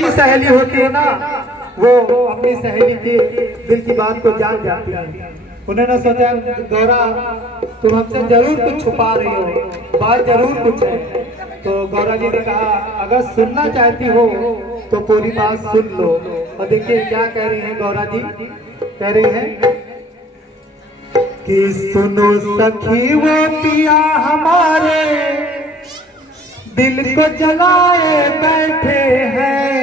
सहेली होती है ना, वो अपनी सहेली के दिल की बात को जान जाती है। उन्होंने सोचा गौरा तुम हमसे जरूर कुछ छुपा रही हो, बात जरूर कुछ है। तो गौरा जी ने कहा अगर सुनना चाहती हो तो पूरी बात सुन लो। और देखिए क्या कह रही हैं गौरा जी, कह रही हैं कि सुनो सखी वो पिया हमारे दिल को जलाए बैठे हैं,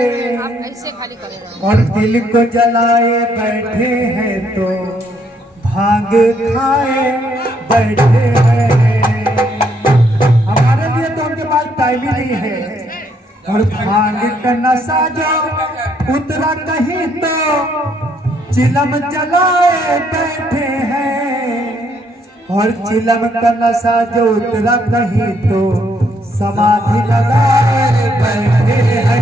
और दिल को जलाए बैठे हैं तो भांग खाए बैठे हैं। हमारे लिए तो उनके पास टाइम ही नहीं है, और भांग का नशा जो उतरा कहीं तो चिलम जलाए बैठे हैं, और चिलम का नशा जो उतरा कहीं तो समाधि लगाए बैठे हैं।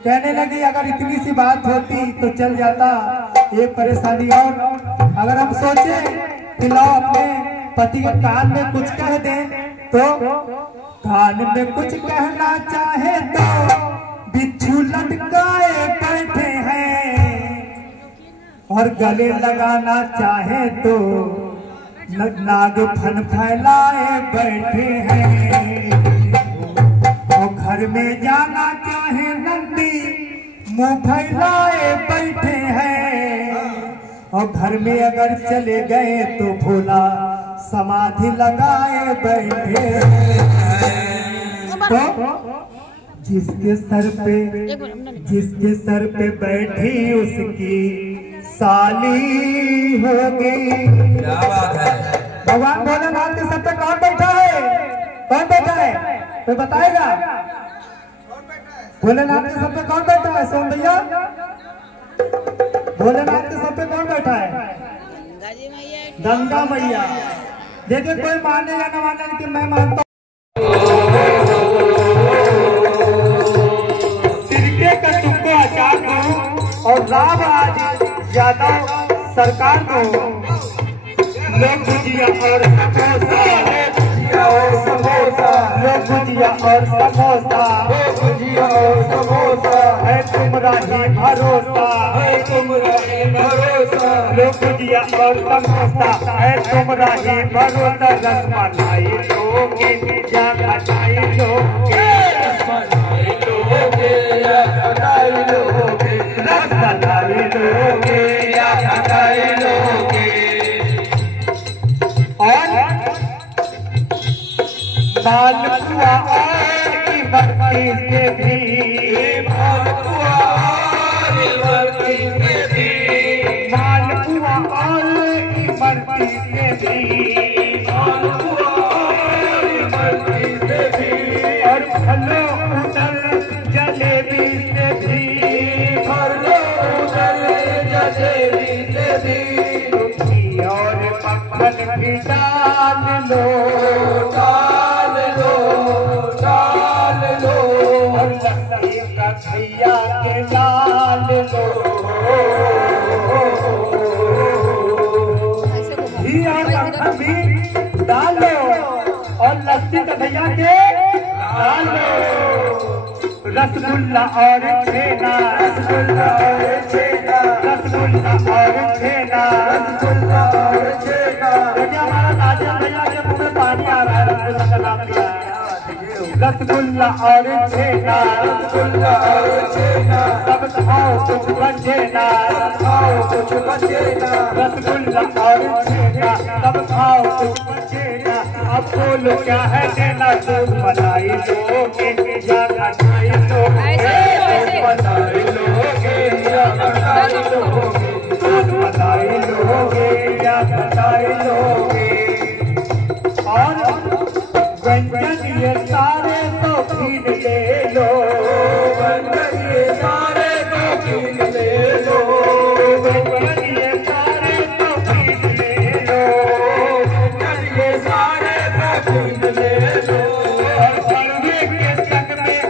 कहने लगी अगर इतनी सी बात होती तो चल जाता, एक परेशानी और अगर हम सोचे कि लो अपने पति के कान में कुछ कह दें, तो कान में कुछ कहना चाहे तो बिच्छू लटकाए बैठे हैं, और गले लगाना चाहे तो नाग फन फैलाए बैठे हैं, और घर में जाना चाहे नंदी मुंह फैलाए बैठे हैं, और घर में अगर चले गए तो भोला समाधि लगाए बैठे हैं। तो जिसके सर पे बैठी उसकी साली होगी। क्या बात है। भगवान भोलेनाथ के सर पे कौन बैठा है? कौन बैठा है तो बताएगा? भोलेनाथ के सर पे कौन बैठा है? सोन भैया, भोलेनाथ के सर पे कौन बैठा है? गंगा मैया। देखिए कोई माने या न माने, लेकिन मैं मानता हूँ सिरके का तुमको अचार दो और राम आज यादव सरकार को लोग भुजिया और समोसा, लोग भुजिया और समोसा, भुजिया और समोसा है तुम्हारा ही भरोसा, है तुम्हारा ही भरोसा, लोग भुजिया और समोसा है तुम्हारा ही भरोसा। रसमलाई लोगे या खटाई लोगे, रसमलाई लोगे या खटाई लोगे, रसमलाई लोगे या खटाई लोगे। और मालपुआ और इमरती से भी, मालपुआ और इमरती से भी, मालपुआ और इमरती से भी, मालपुआ और इमरती से भी, और फलो उदल जलेबी से भी, फलो उदल जलेबी से भी, और मक्खन भी डाल लो, डाल लो, डाल लो, और लस्सी का भैया के डाल लो, घी और मक्खन भी डाल लो, और लस्सी का भैया के डाल लो। रसगुल्ला और छेना, रसगुल्ला और छेना, रसगुल्ला और छेना, रसगुल्ला और छेना। देखिए हमारा नाजिया भैया के मुंह में पानी आ रहा है रसगुल्ला का नाम लिया है। रसगुल्ला और छेना, रसगुल्ला और छेना, सब खाओ कुछ बचेना, खाओ कुछ बचेना, रसगुल्ला और छेना सब खाओ कुछ बचेना। अब बोलो क्या है देना, दूध मलाई लोगे या खटाई लोगे, दूध मलाई लोगे या खटाई लोगे, दूध मलाई लोगे या खटाई लोगे। और व्यंजन ये सारे तो भीन ले लो, व्यंजन ये सारे तो भीन ले लो, व्यंजन ये सारे तो भीन ले लो, व्यंजन ये सारे तो भीन ले लो, और हलवे के संग में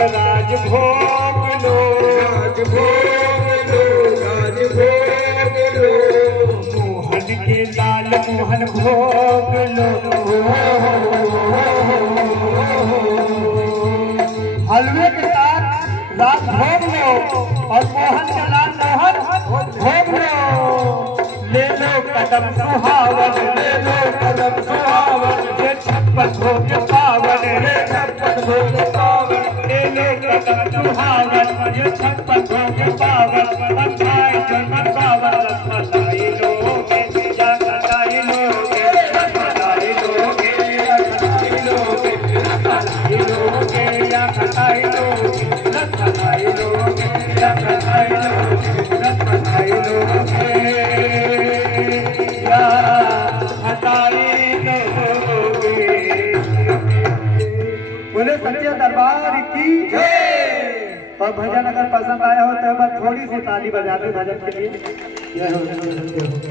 राज भोग लो, राज भोग लो, राज भोग लो। मोहन के लाल मोहन भोग लो। हलवे के साथ राज भोग लो और मोहन के लाल मोहन भोग लो। ले लो कदम सुहावन, ले लो कदम सुहावन, ये छप्पन भोग पावन, ये छप्पन भोग पावन। ले लो कदम सुहावन, ये छप्पन भोग पावन। बधाई जन्म पावन, बधाई लोगे, या बधाई लोगे, बधाई लोगे, या बधाई लोगे, बधाई लोगे, या बधाई लोगे, बधाई लोगे, या बधाई लोगे, बधाई लोगे। बोले सच्चे दरबार की जय। और भजन अगर पसंद आया हो तो बस थोड़ी सी ताली बजा दो भजन के लिए। जय हो।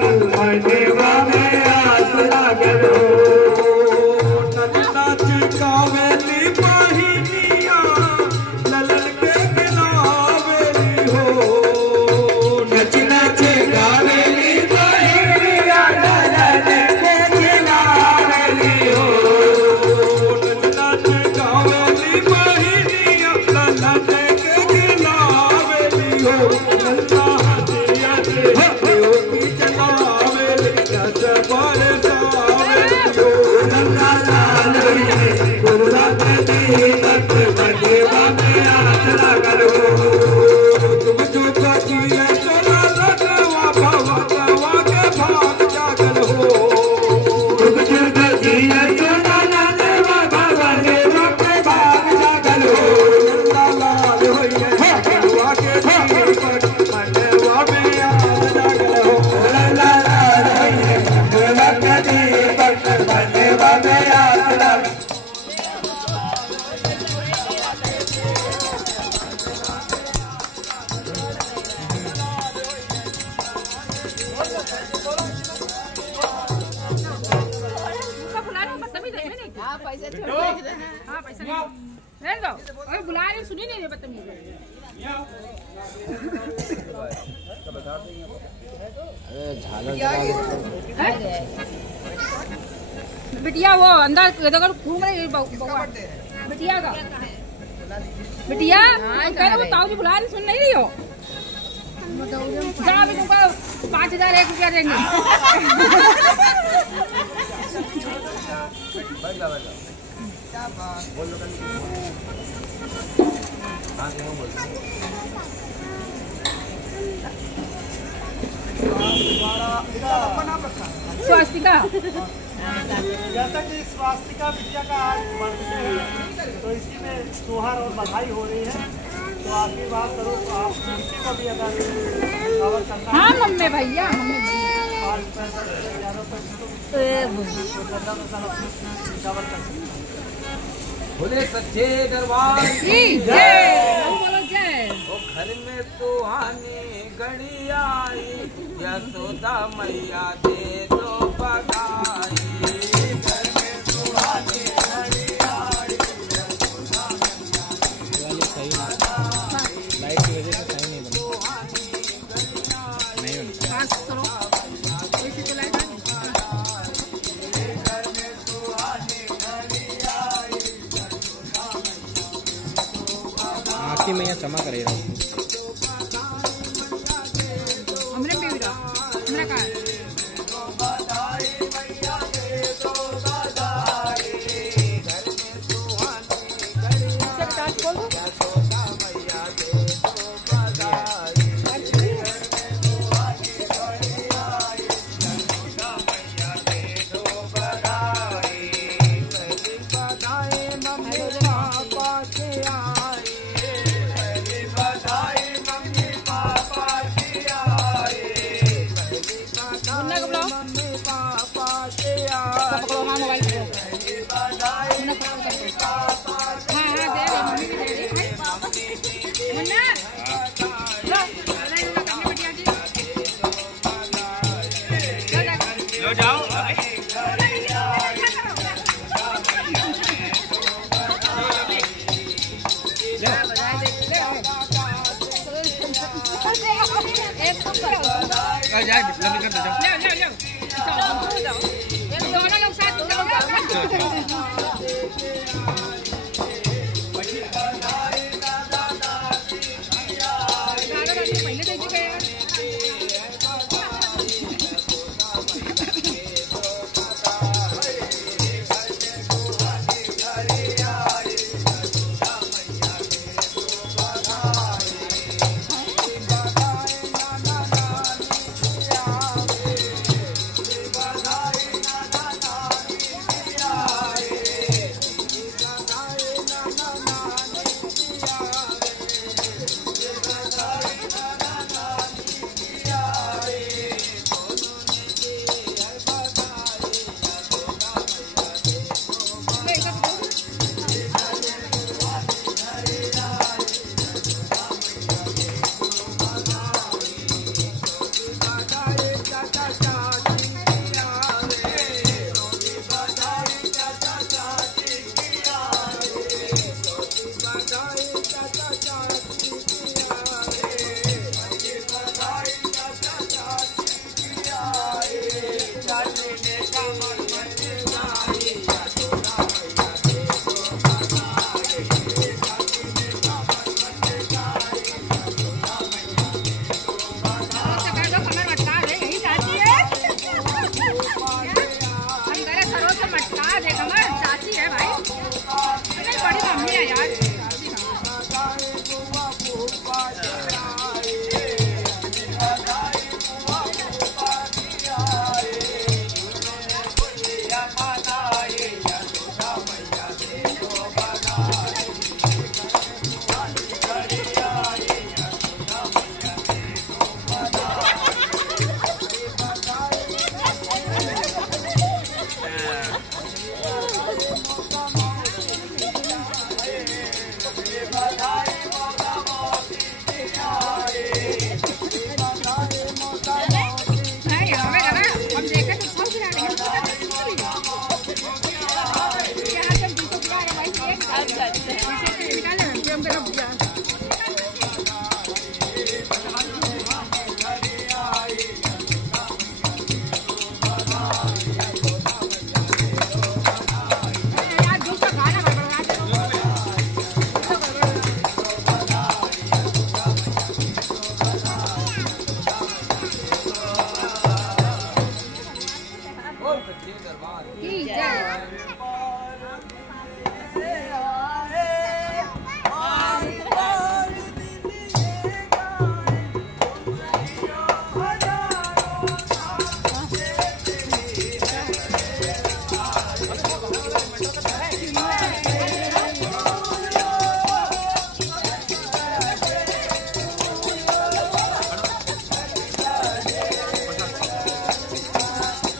भक्त मनवा में आस लागल हो नाच गावेली बहिनिया ललन के गिलावेली हो नच नच गावेली बहिनिया ललन के गिलावेली हो नच नच गावेली बहिनिया ललन के गिलावेली हो नंदा हथिया दे की चलावेली नच बारे सावेली हो नंदा लाल गुरुदा दी भक्त मनवा में आस लागल हो तुम जो कहिए चला लगवा भवतवा के भाग जागल हो तुम जो कहिए चला लगवा भवतवा के भाग जागल हो नंदा लाल होइए भगवा के दीपक मनवा में आस लागल हो नंदा लाल होइए भगवा के दीपक मनवा में आस लागल हाँ पैसा नहीं दो अरे बुला रहे सुनी नहीं बदतमीज बिटिया वो अंदर घूम रही बिटिया का बिटिया कह रहे वो ताऊ जी बुला रही सुन नहीं रही हो जहाँ भी तुमको 5,001 रुपया देंगे स्वास्तिका जैसा कि स्वास्तिका बिटिया का आज बर्थडे है तो इसी में सोहर और बधाई हो रही है तो आशीर्वाद करो आप किसी को भी अगर कवर करना हाँ मम्मी भैया बोले सच्चे दरबार की जय बोलो जय वो घर में सुहानी घड़ी आई यशोदा मैया दे दो बधाई घर में सुहानी घड़ी आई यशोदा मैया लाइट की वजह से सही नहीं बनता पास करो ऐसे चलाए आखिर में यहाँ चमक रही है हमने भी हमरा का दोनों लोग साथ पहले देखी गए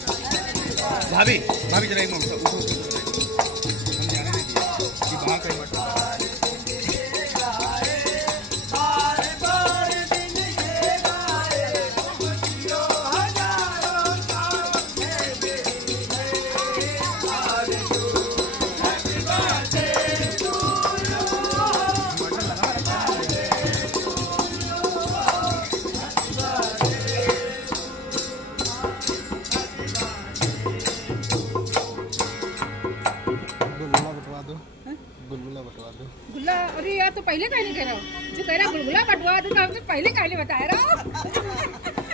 भाभी भाभी जरा एक मिनट उठो हम जाने दीजिए कि वहाँ कहीं मत गुलगुला बटवा दो। गुल्ला, अरे यार तो पहले काहे नहीं कह रहा हो? जो कह रहा गुलगुला बटवा दो तो हमने पहले काहे नहीं बताया रहा?